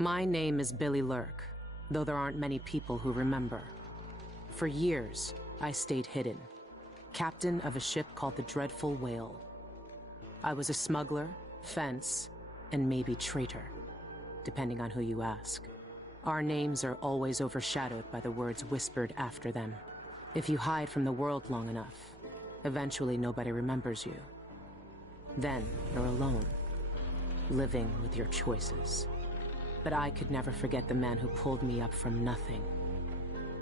My name is Billy Lurk, though there aren't many people who remember. For years, I stayed hidden, captain of a ship called the Dreadful Whale. I was a smuggler, fence, and maybe traitor, depending on who you ask. Our names are always overshadowed by the words whispered after them. If you hide from the world long enough, eventually nobody remembers you. Then you're alone, living with your choices. But I could never forget the man who pulled me up from nothing.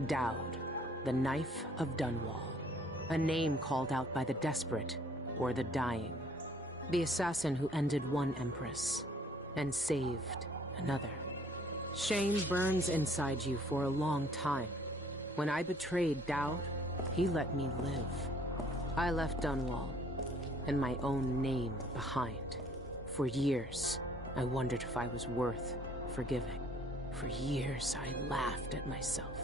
Dowd, the Knife of Dunwall. A name called out by the desperate or the dying. The assassin who ended one empress and saved another. Shame burns inside you for a long time. When I betrayed Dowd, he let me live. I left Dunwall and my own name behind. For years, I wondered if I was worth forgiving. For years, I laughed at myself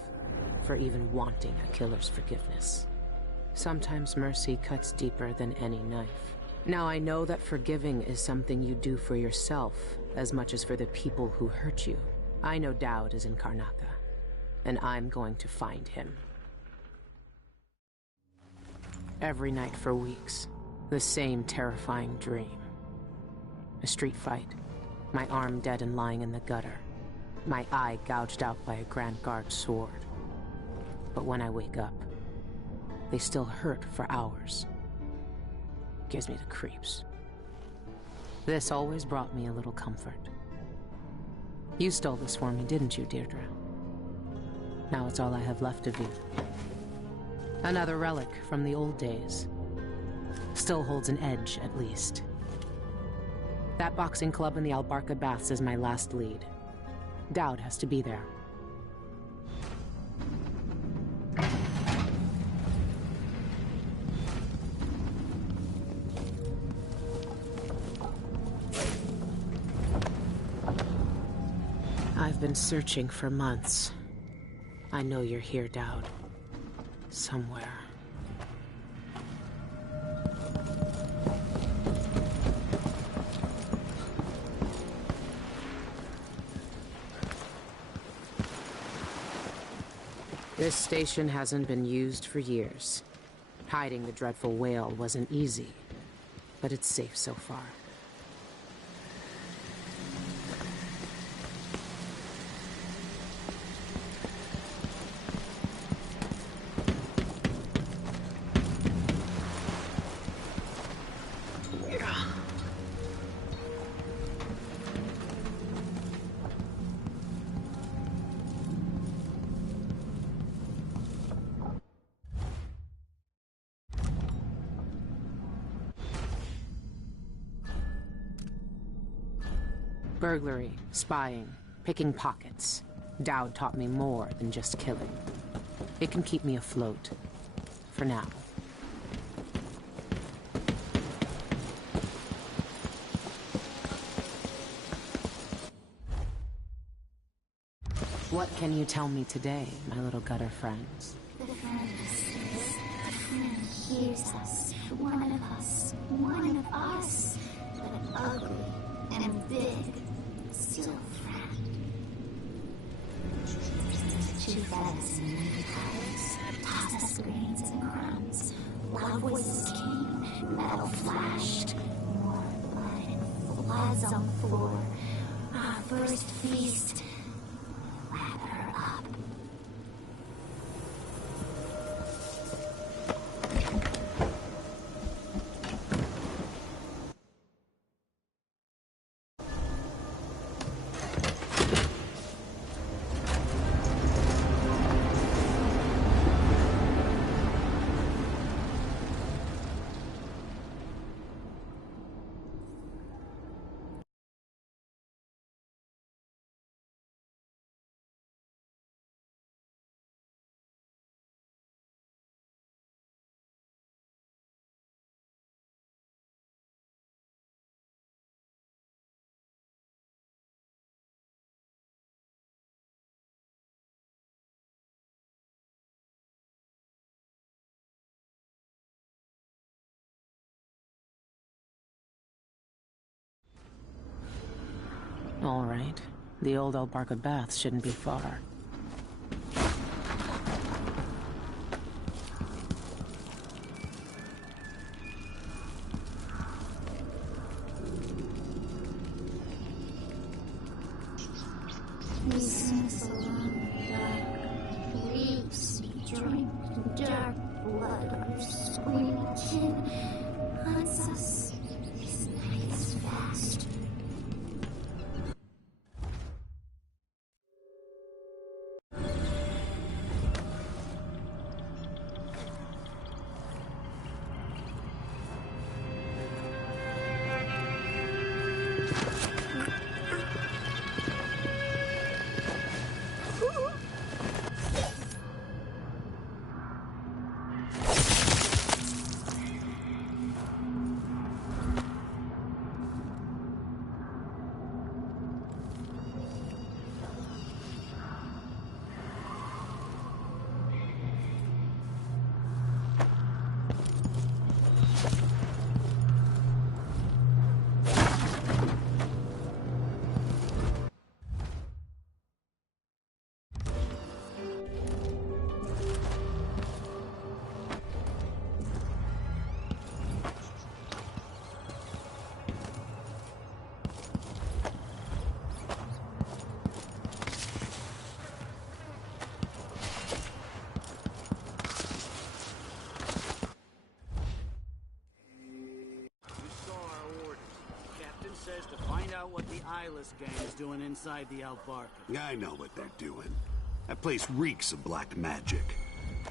for even wanting a killer's forgiveness. Sometimes mercy cuts deeper than any knife. Now I know that forgiving is something you do for yourself as much as for the people who hurt you. I know Dowd is in Karnaca, and I'm going to find him. Every night for weeks, the same terrifying dream. A street fight, my arm dead and lying in the gutter, my eye gouged out by a Grand Guard sword. But when I wake up, they still hurt for hours. Gives me the creeps. This always brought me a little comfort. You stole this for me, didn't you, Deirdre? Now it's all I have left of you. Another relic from the old days. Still holds an edge, at least. That boxing club in the Albarca Baths is my last lead. Dowd has to be there. I've been searching for months. I know you're here, Dowd. Somewhere. This station hasn't been used for years. Hiding the Dreadful Whale wasn't easy, but it's safe so far. Burglary, spying, picking pockets. Dowd taught me more than just killing. It can keep me afloat. For now. What can you tell me today, my little gutter friends? The friend listens. The friend hears us. One of us. But ugly and big. Still a friend. 2,000 powers tossed us grains and crumbs. Loud voices came, metal flashed. More blood, blood's on the floor. Our first feast. Wrap her up. All right. The old Albarca baths shouldn't be far. We sing along dark weeks, drink dark blood on your screaming chin. Haunts us. This night is fast. Says to find out what the eyeless gang is doing inside the Albarca. I know what they're doing. That place reeks of black magic.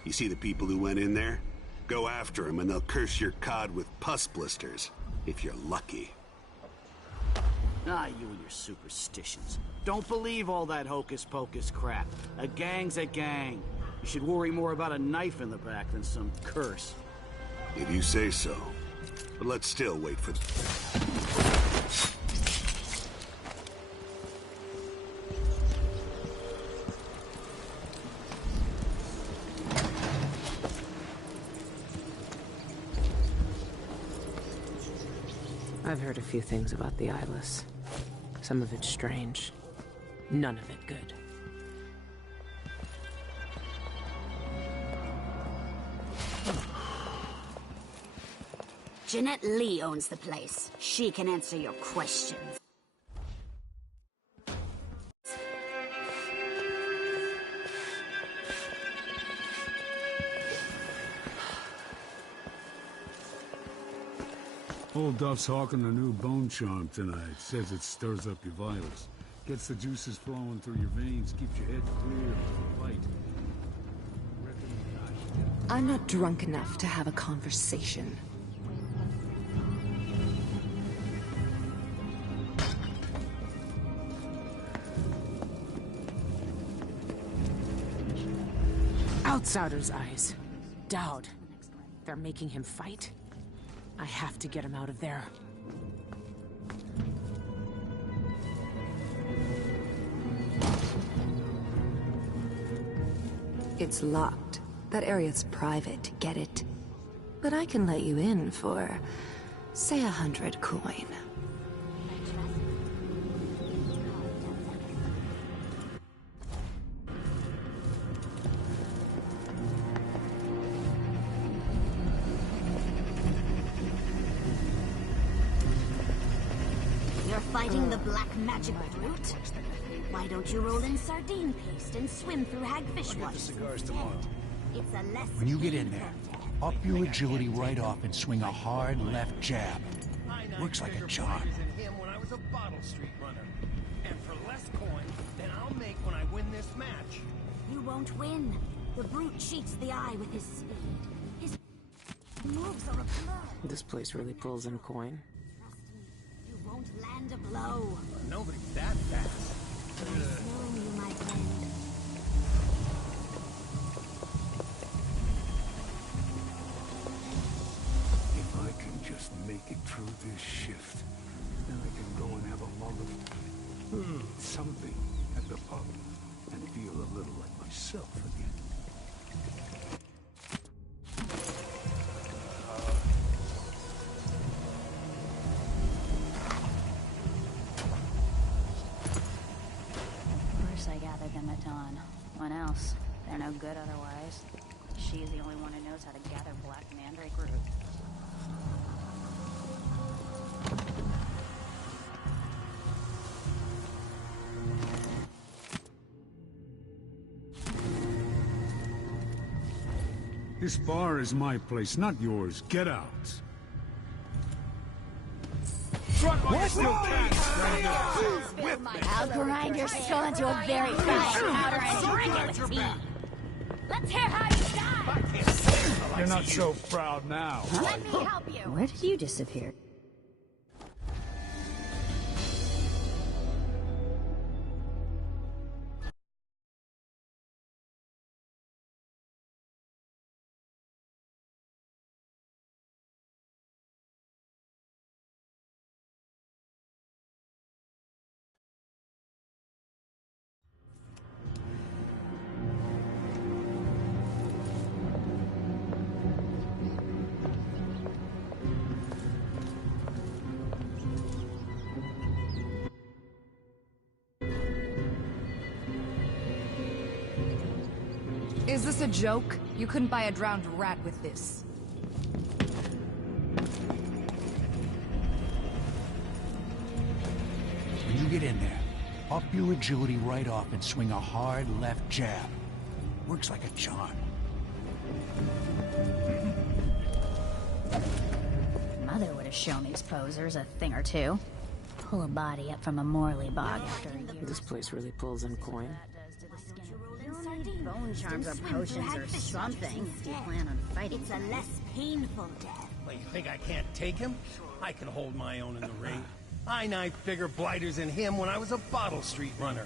You see the people who went in there? Go after them and they'll curse your cod with pus blisters. If you're lucky. Ah, you and your superstitions. Don't believe all that hocus-pocus crap. A gang's a gang. You should worry more about a knife in the back than some curse. If you say so. But let's still wait for... I've heard a few things about the eyeless. Some of it strange. None of it good. Jeanette Lee owns the place. She can answer your questions. Old Duff's hawking a new bone charm tonight. Says it stirs up your vitals. Gets the juices flowing through your veins, keeps your head clear for the fight. I'm not drunk enough to have a conversation. Outsider's eyes. Dowd. They're making him fight? I have to get him out of there. It's locked. That area's private, get it? But I can let you in for, say, 100 coin. Fighting the black magic brute? Why don't you roll in sardine paste and swim through hagfish water? Cigars tomorrow. It's a less When you get in there, up your agility right off and swing a hard left jab. Works like a charm. Him when I was a bottle street runner. And for less coin than I'll make when I win this match. You won't win. The brute cheats the eye with his speed. His moves are a blur. This place really pulls in coin. You won't land a blow. Nobody that fast. Knowing you, my friend. If I can just make it through this shift, then I can go and have a mug of something at the pub and feel a little like myself again. Dawn. What else? They're no good otherwise. She is the only one who knows how to gather black mandrake root. This bar is my place, not yours. Get out. I'll grind your skull into a very fine powder and drink it with tea. Let's hear how you die. You're not so proud now. Let me help you. Where did you disappear? Is this a joke? You couldn't buy a drowned rat with this. When you get in there, up your agility right off and swing a hard left jab. Works like a charm. Mother would have shown these posers a thing or two. Pull a body up from a Morley bog after a year. This place really pulls in coin. Bone charms or potions or something. If you plan on fighting, It's a less painful death. Well, you think I can't take him? I can hold my own in the ring. I knifed bigger blighters than him when I was a bottle street runner.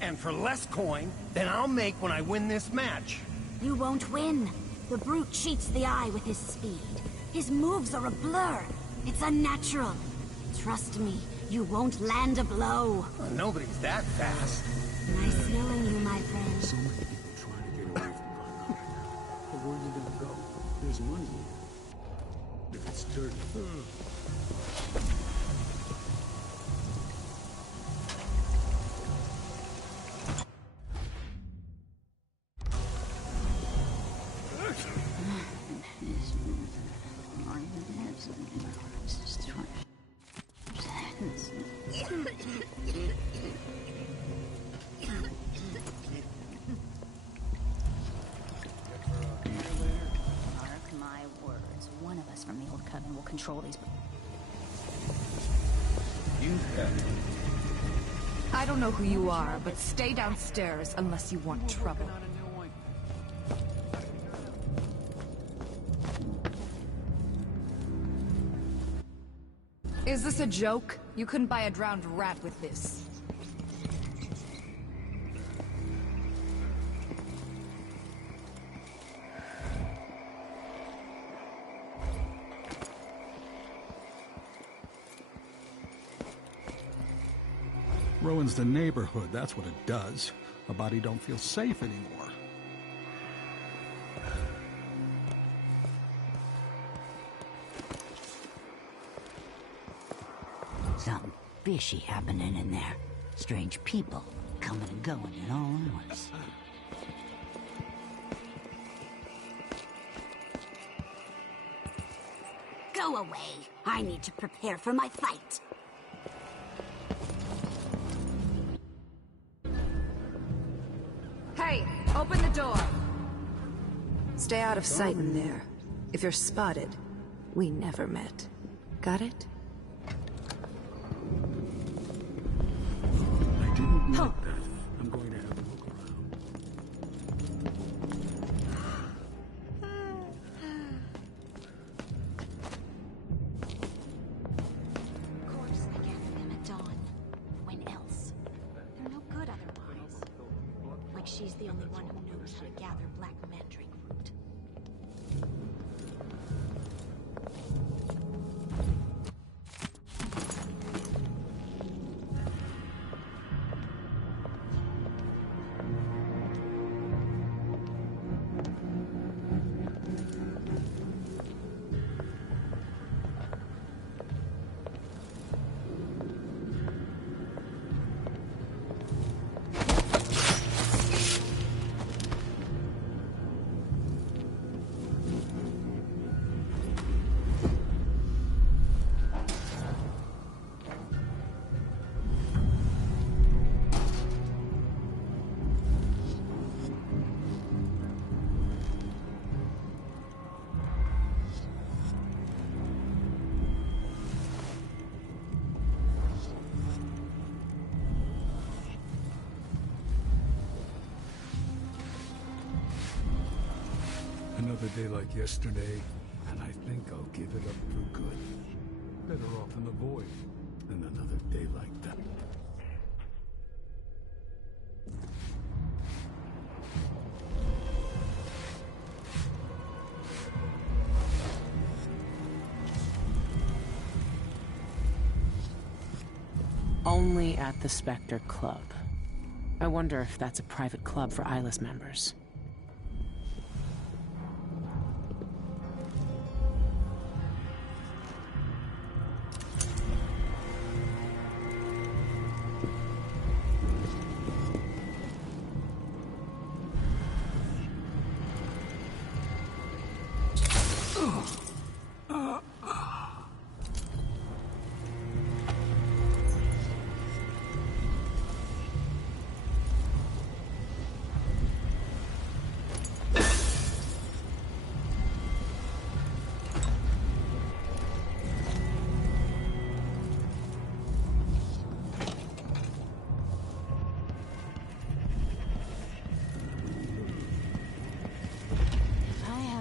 And for less coin than I'll make when I win this match. You won't win. The brute cheats the eye with his speed. His moves are a blur. It's unnatural. Trust me, you won't land a blow. Well, nobody's that fast. Nice knowing you, my friend. So many people trying to get away from Gunnar. But where are you gonna go? There's money here. If it's dirty. Mark my words. One of us from the old coven will control these. I don't know who you are, but stay downstairs unless you want trouble. Is this a joke? You couldn't buy a drowned rat with this. Ruins the neighborhood, that's what it does. A body don't feel safe anymore. Something fishy happening in there. Strange people coming and going at all hours. Go away. I need to prepare for my fight. Hey, open the door! Stay out of sight in there. If you're spotted, we never met. Got it? I didn't like that. I'm going to have a look around. Of course, I gathered them at dawn. When else? They're no good otherwise. Like she's the only one who knows how to gather black mandrake root. another day like yesterday, and I think I'll give it up for good. Better off in the void than another day like that. Only at the Spectre Club. I wonder if that's a private club for eyeless members.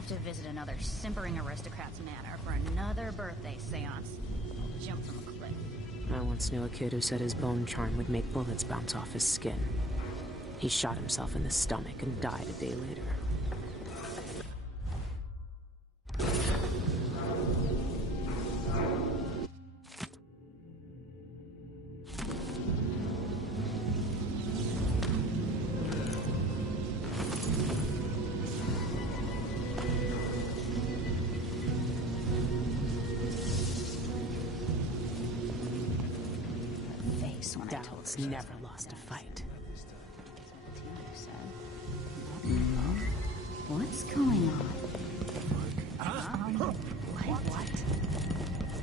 To visit another simpering aristocrat's manor for another birthday seance. I'll jump from a cliff. I once knew a kid who said his bone charm would make bullets bounce off his skin. He shot himself in the stomach and died a day later. Dallas never lost a fight. What's going on?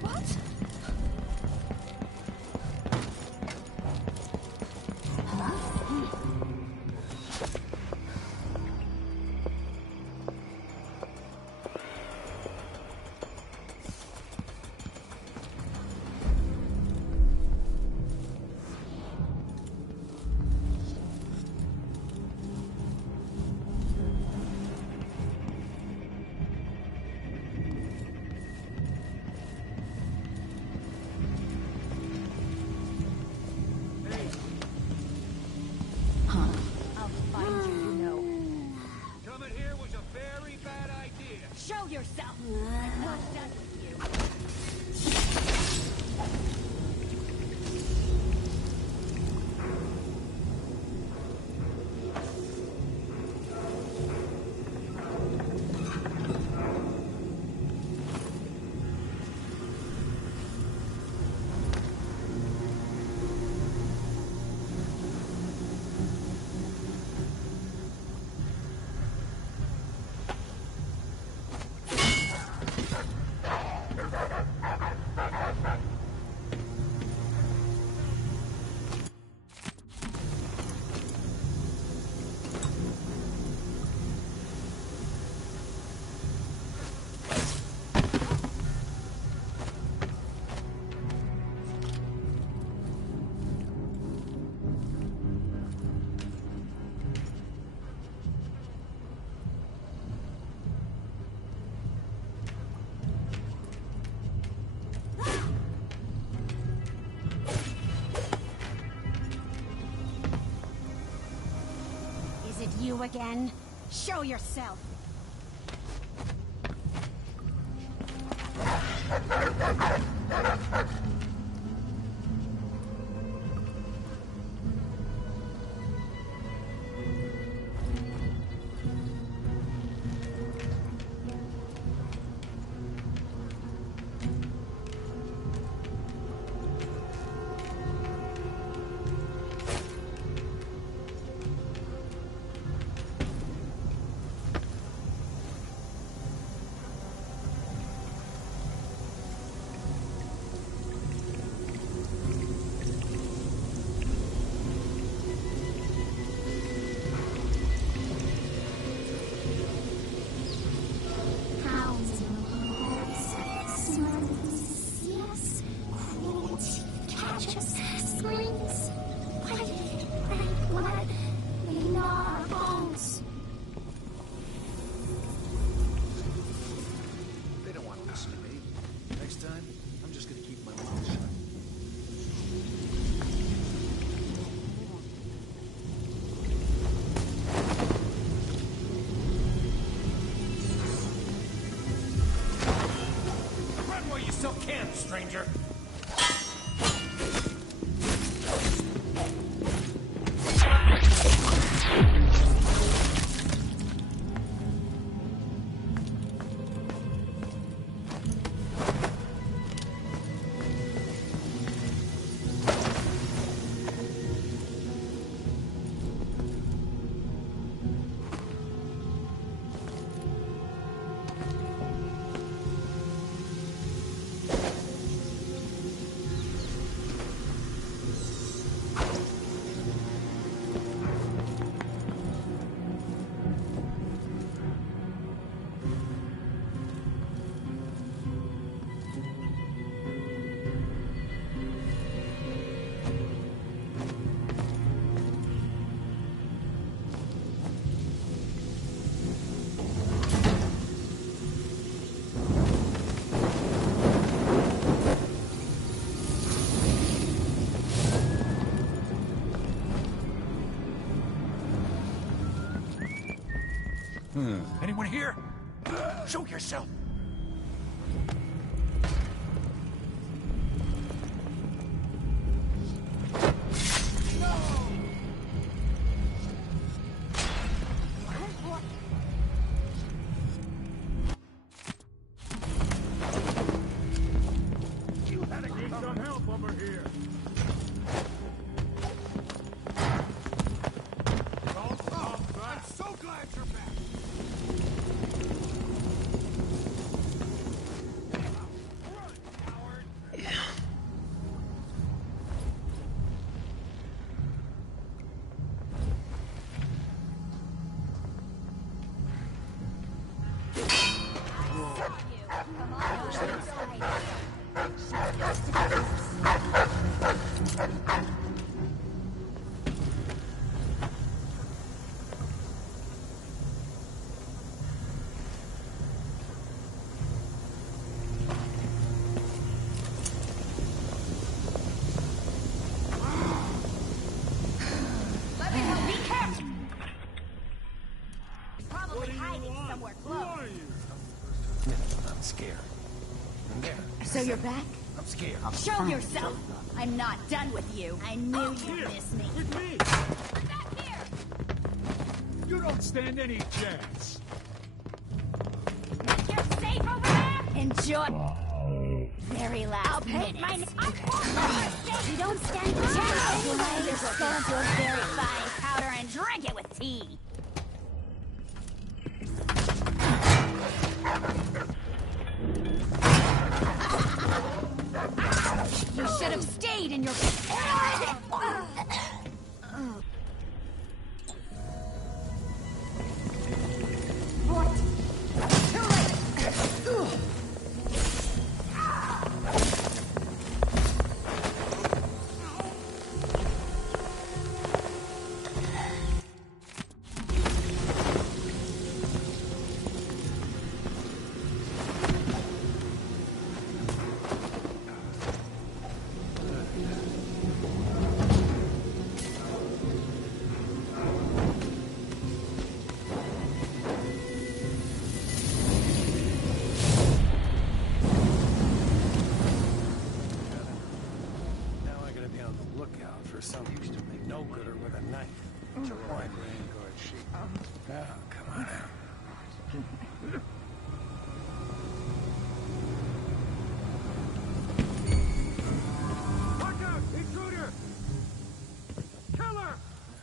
What? Show yourself! I'm not done with you. You again? Show yourself! Fix up camp, stranger. Anyone here? Show yourself! So you're back? I'm scared. Show yourself! I'm not done with you. I knew you'd miss me. With me! I'm back here! You don't stand any chance. You're safe over there? Enjoy. Very loud. I'll paint my You don't stand a chance. You're just go into a very fine powder and drink it with tea. You should have stayed in your... What? Too late!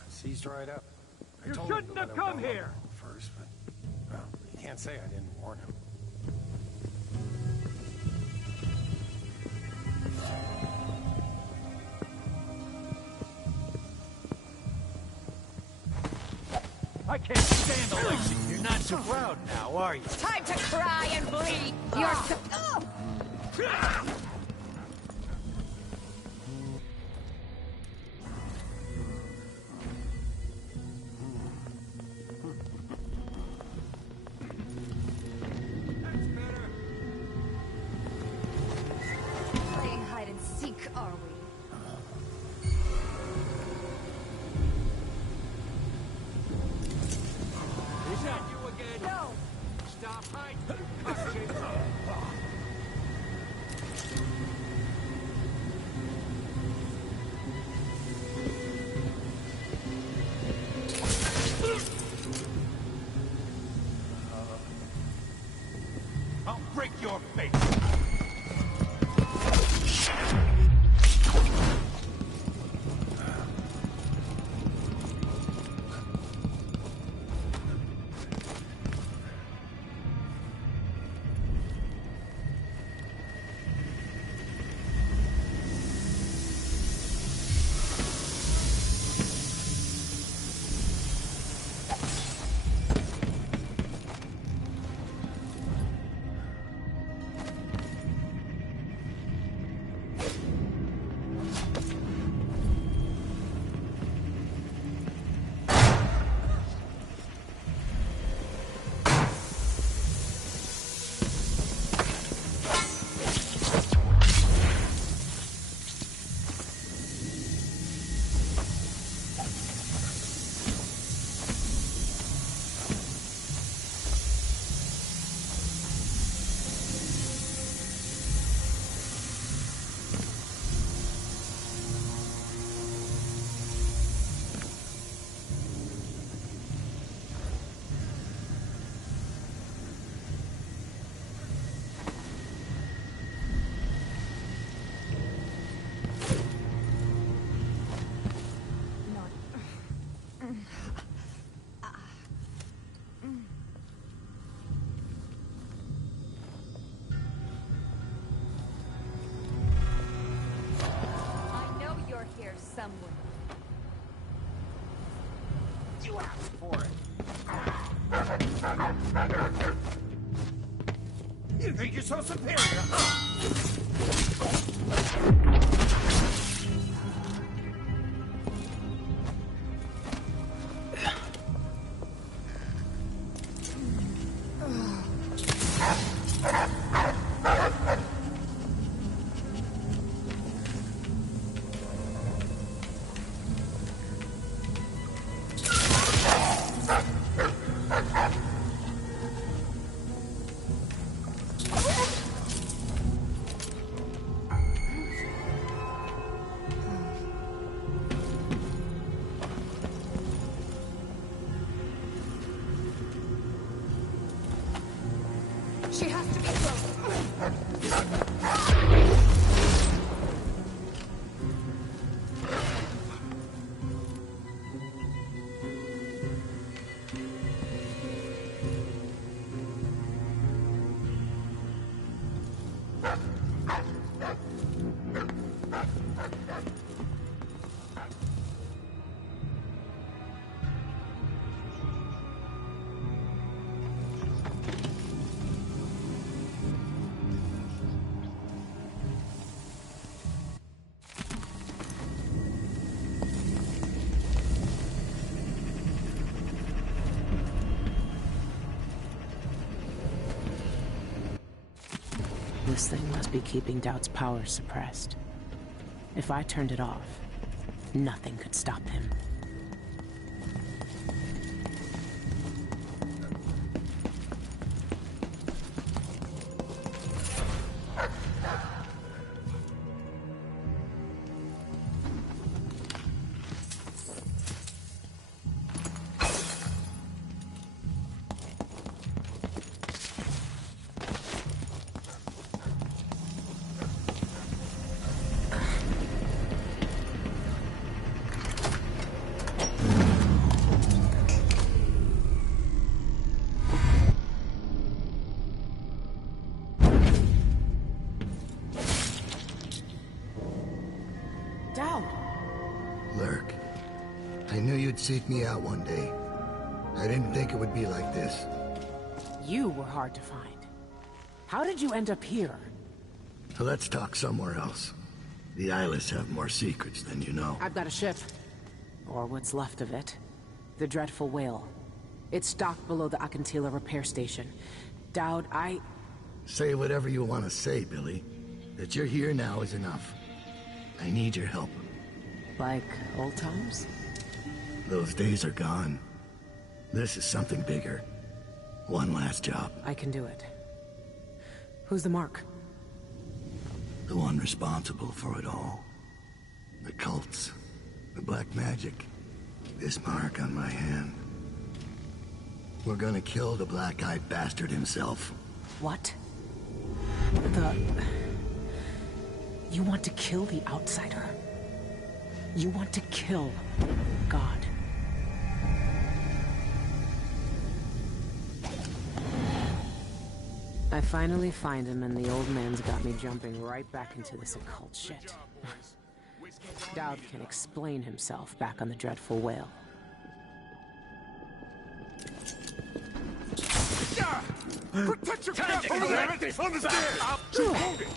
Seized right up. You shouldn't have come here! First, but well, you can't say I didn't warn him. I can't stand the legs. You're not so proud now, are you? Time to cry and bleed! You're so... Playing hide and seek, are we? Is that you again? No! Stop hiding! somewhere. You asked for it. You think you're so superior, huh? She has to be close. This thing must be keeping Doubt's power suppressed. If I turned it off, nothing could stop him. Lurk. I knew you'd seek me out one day. I didn't think it would be like this. You were hard to find. How did you end up here? So let's talk somewhere else. The Eyeless have more secrets than you know. I've got a ship. Or what's left of it. The Dreadful Whale. It's docked below the Akantila repair station. Dowd, Say whatever you want to say, Billy. That you're here now is enough. I need your help. Like old times? Those days are gone. This is something bigger. One last job. I can do it. Who's the mark? The one responsible for it all. The cults. The black magic. This mark on my hand. We're gonna kill the black-eyed bastard himself. What? You want to kill the Outsider? You want to kill God? I finally find him, and the old man's got me jumping right back into this occult shit. Dowd can explain himself back on the Dreadful Whale. Protect your cap! Understand!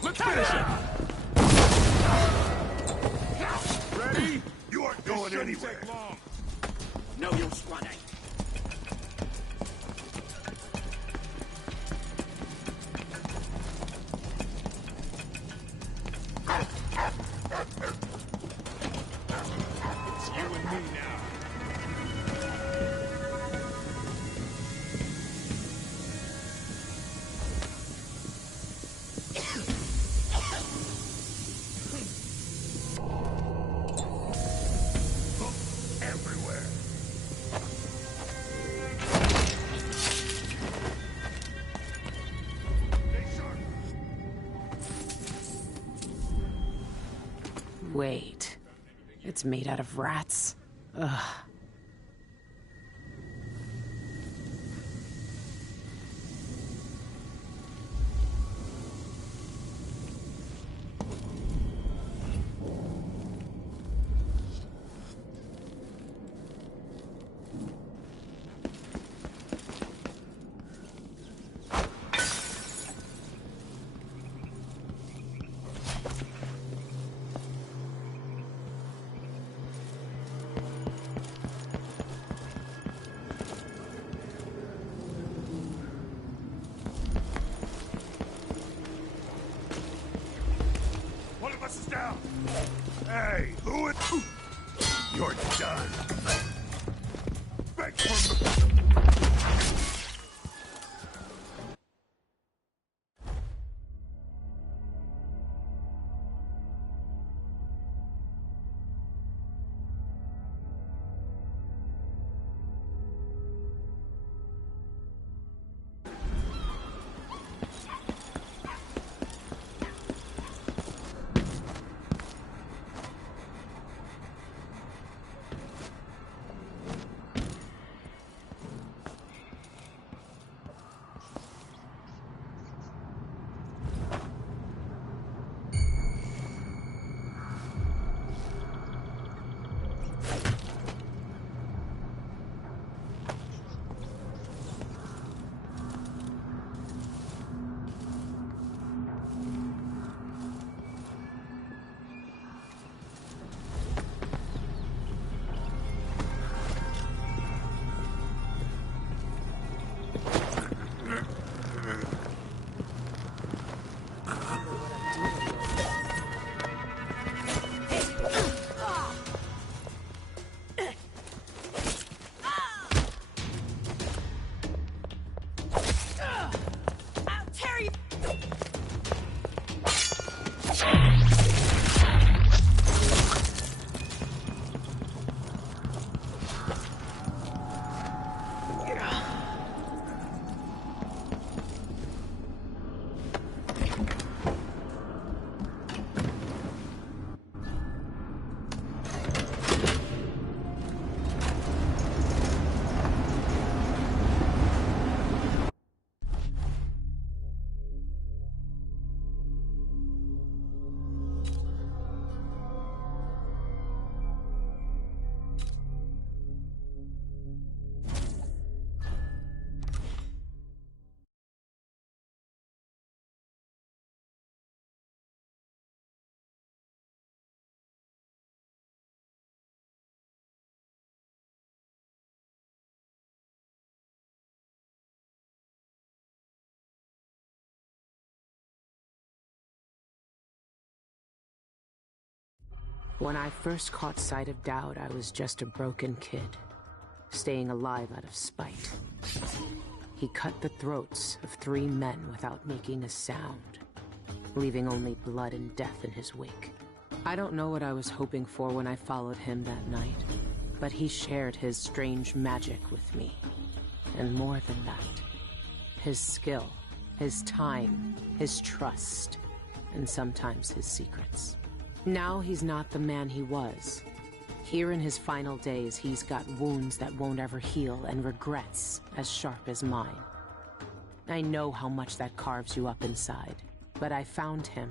Let's finish it! Ready? You aren't going anywhere. No use running. It's you and me now. Everywhere. Wait. It's made out of rats? Ugh. One of us is down. Hey, who is... You're done. Back from the... When I first caught sight of Dowd, I was just a broken kid, staying alive out of spite. He cut the throats of 3 men without making a sound, leaving only blood and death in his wake. I don't know what I was hoping for when I followed him that night, but he shared his strange magic with me. And more than that, his skill, his time, his trust, and sometimes his secrets. Now he's not the man he was. Here in his final days, he's got wounds that won't ever heal and regrets as sharp as mine. I know how much that carves you up inside, but I found him,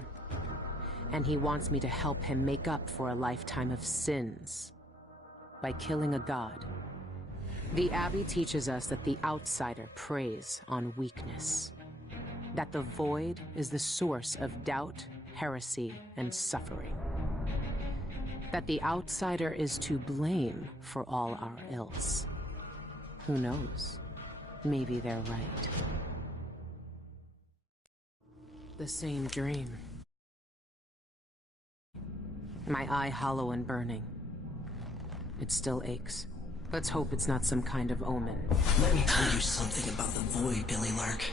and he wants me to help him make up for a lifetime of sins by killing a god. The Abbey teaches us that the outsider preys on weakness, that the void is the source of doubt, heresy, and suffering. That the outsider is to blame for all our ills. Who knows? Maybe they're right. The same dream. My eye hollow and burning. It still aches. Let's hope it's not some kind of omen. Let me tell you something about the void, Billy Lark.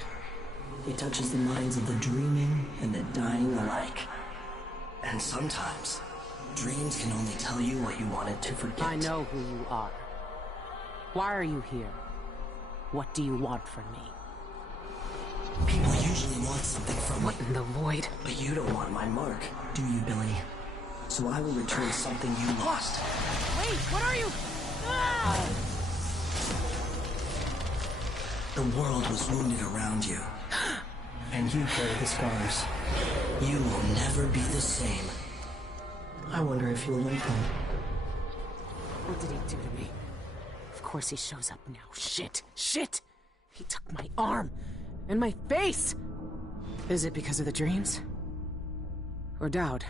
It touches the minds of the dreaming and the dying alike. And sometimes, dreams can only tell you what you wanted to forget. I know who you are. Why are you here? What do you want from me? People usually want something from me. What in the void? But you don't want my mark, do you, Billy? So I will return something you lost. Wait, what are you? Ah! The world was wounded around you. And you carry the scars. You will never be the same. I wonder if you'll like them. What did he do to me? Of course he shows up now. Shit! Shit! He took my arm! And my face! Is it because of the dreams? or doubt.